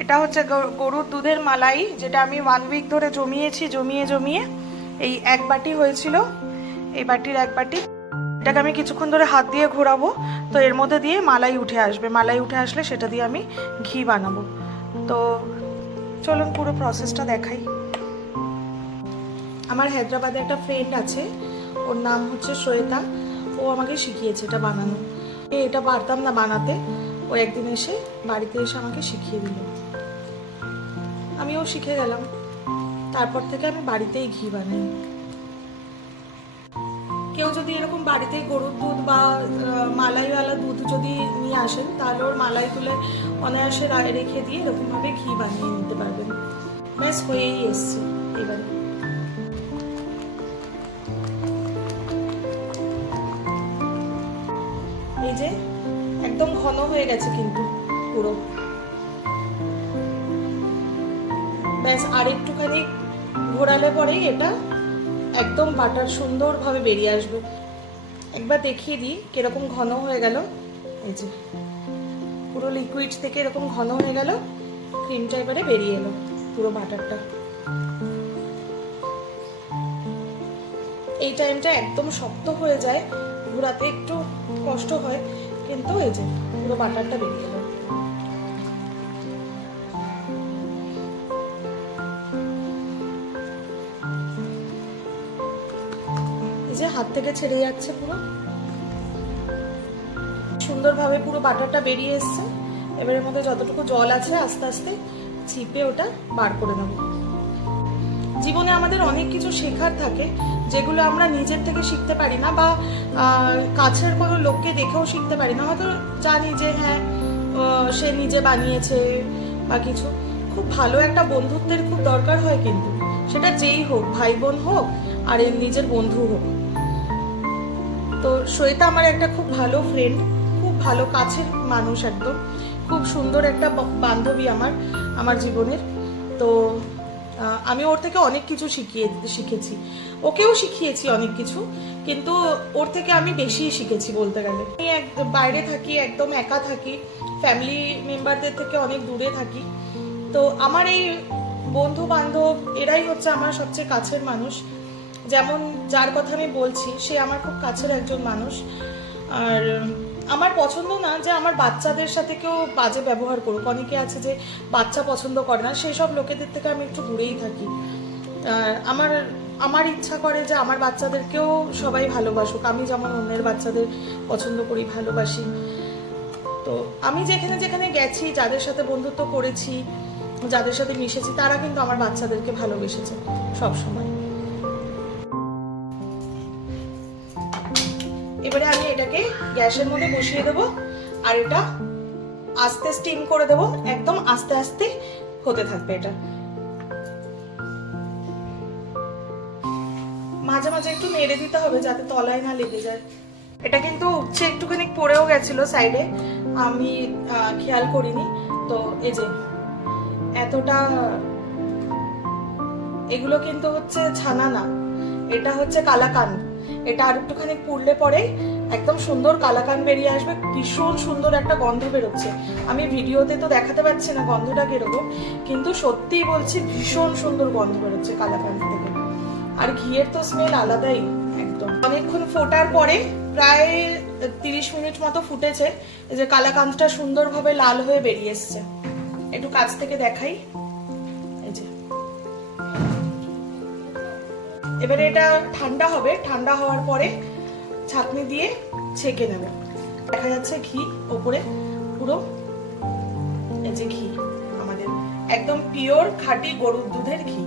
এটা হচ্ছে গরুর দুধের মালাই, যেটা আমি 1 উইক ধরে জমিয়েছি। জমিয়ে এই 1 বাটি হয়েছিল, এই বাটির 1 বাটি। এটাকে আমি কিছুক্ষণ ধরে হাত দিয়ে ঘোরাবো, তো এর মধ্যে দিয়ে মালাই উঠে আসবে। মালাই উঠে আসলে সেটা দিয়ে আমি ঘি বানাবো। তো চলুন পুরো প্রসেসটা দেখাই। আমার হায়দ্রাবাদে একটা ফ্রেন্ড আছে, ওর নাম হচ্ছে শ্বেতা। ও আমাকে শিখিয়েছে এটা বানানো। এটা পারতাম না বানাতে, ও একদিন এসে বাড়িতে এসে আমাকে শিখিয়ে দিল, আমিও শিখে গেলাম। তারপর থেকে আমি বাড়িতেই ঘি বানাই। কেউ যদি এরকম বাড়িতে গরুর দুধ বা মালাইওয়ালা দুধ যদি নিয়ে আসেন, তাহলে ওর মালাই তুলে অনায়াসে রেখে দিয়ে এরকমভাবে ঘি বানিয়ে নিতে পারবেন। ব্যাস হয়েই এসছে। এবারে এই যে একদম ঘন হয়ে গেছে কিন্তু পুরো। ব্যাস আর একটুখানি ঘোরালে পরেই এটা একদম বাটার সুন্দরভাবে বেরিয়ে আসবে। একবার দেখিয়ে দিই কিরকম ঘন হয়ে গেল। এই যে পুরো লিকুইড থেকে এরকম ঘন হয়ে গেল, ক্রিমটা এবারে বেরিয়ে এলো পুরো বাটারটা। এই টাইমটা একদম শক্ত হয়ে যায়, ঘোরাতে একটু কষ্ট হয়, কিন্তু এই যে পুরো বাটারটা বেরিয়ে এলো। এই যে হাত থেকে ছেড়ে যাচ্ছে, পুরো সুন্দরভাবে পুরো বাটারটা বেরিয়ে এসছে। এবার এর মধ্যে যতটুকু জল আছে আস্তে আস্তে চিপে ওটা বার করে নেব। জীবনে আমাদের অনেক কিছু শেখার থাকে, যেগুলো আমরা নিজের থেকে শিখতে পারি না, বা কাছের কোনো লোককে দেখেও শিখতে পারি না। হয়তো জানি যে হ্যাঁ সে নিজে বানিয়েছে বা কিছু। খুব ভালো একটা বন্ধুত্বের খুব দরকার হয়, কিন্তু সেটা যেই হোক, ভাই বোন হোক আর এর নিজের বন্ধু হোক। তো শ্বেতা আমার একটা খুব ভালো ফ্রেন্ড, খুব ভালো কাছের মানুষ, একদম খুব সুন্দর একটা বান্ধবী আমার জীবনের। তো আমি ওর থেকে অনেক কিছু শিখেছি, ওকেও শিখিয়েছি অনেক কিছু, কিন্তু ওর থেকে আমি বেশি শিখেছি বলতে গেলে। আমি বাইরে থাকি, একদম একা থাকি, ফ্যামিলি মেম্বারদের থেকে অনেক দূরে থাকি। তো আমার এই বন্ধু বান্ধব এরাই হচ্ছে আমার সবচেয়ে কাছের মানুষ। যেমন যার কথা আমি বলছি, সে আমার খুব কাছের একজন মানুষ। আর আমার পছন্দ না যে আমার বাচ্চাদের সাথে কেউ বাজে ব্যবহার করুক। অনেকে আছে যে বাচ্চা পছন্দ করে না, সেই সব লোকেদের থেকে আমি একটু দূরেই থাকি। আমার ইচ্ছা করে যে আমার বাচ্চাদেরকেও সবাই ভালোবাসুক, আমি যেমন অন্যের বাচ্চাদের পছন্দ করি, ভালোবাসি। তো আমি যেখানে যেখানে গেছি, যাদের সাথে বন্ধুত্ব করেছি, যাদের সাথে মিশেছি, তারা কিন্তু আমার বাচ্চাদেরকে ভালোবেসেছে সব সময়। এবারে আমি এটাকে গ্যাসের মধ্যে বসিয়ে দেবো, আর এটা আস্তে স্টিম করে দেবো, একদম আস্তে আস্তে হতে থাকবে। এটা মাঝে মাঝে একটু নেড়ে দিতে হবে যাতে তলায় না লেগে যায়। এটা কিন্তু উচ্ছে একটুখানি পড়েও গেছিল সাইডে, আমি খেয়াল করিনি। তো এই যে এতটা, এগুলো কিন্তু হচ্ছে ছানা না, এটা হচ্ছে কালাকান্দ। এটা আর একটুখানি পুড়লে পরে একদম সুন্দর কালাকান্দ বেরিয়ে আসবে। ভীষণ সুন্দর একটা গন্ধ বেরোচ্ছে। আমি ভিডিওতে তো দেখাতে পারছি না গন্ধটা কিরকম, কিন্তু সত্যিই বলছি ভীষণ সুন্দর গন্ধ বেরোচ্ছে কালাকান্দ থেকে। আর ঘিয়ের তো স্মেল আলাদাই একদম। অনেকক্ষণ ফোটার পরে, প্রায় 30 মিনিট মতো ফুটেছে, এই যে কালাকান্দটা সুন্দরভাবে লাল হয়ে বেরিয়ে এসছে। একটু কাছ থেকে দেখাই। এই যে এবারে এটা ঠান্ডা হবে, ঠান্ডা হওয়ার পরে ছাঁকনি দিয়ে ছেঁকে নেব। দেখা যাচ্ছে ঘি ওপরে পুরো। এই যে ঘি, আমাদের একদম পিওর খাঁটি গরুর দুধের ঘি।